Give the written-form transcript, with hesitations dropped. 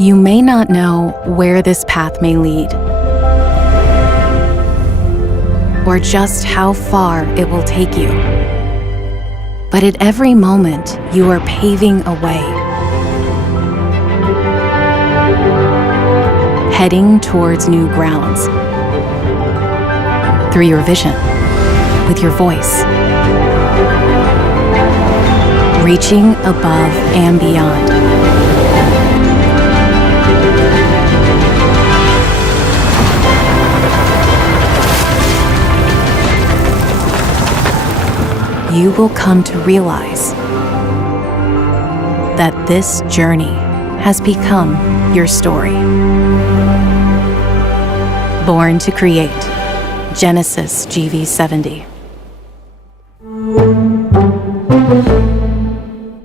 You may not know where this path may lead, or just how far it will take you. But at every moment, you are paving a way, heading towards new grounds, through your vision, with your voice, reaching above and beyond. You will come to realize that this journey has become your story. Born to create, Genesis GV70.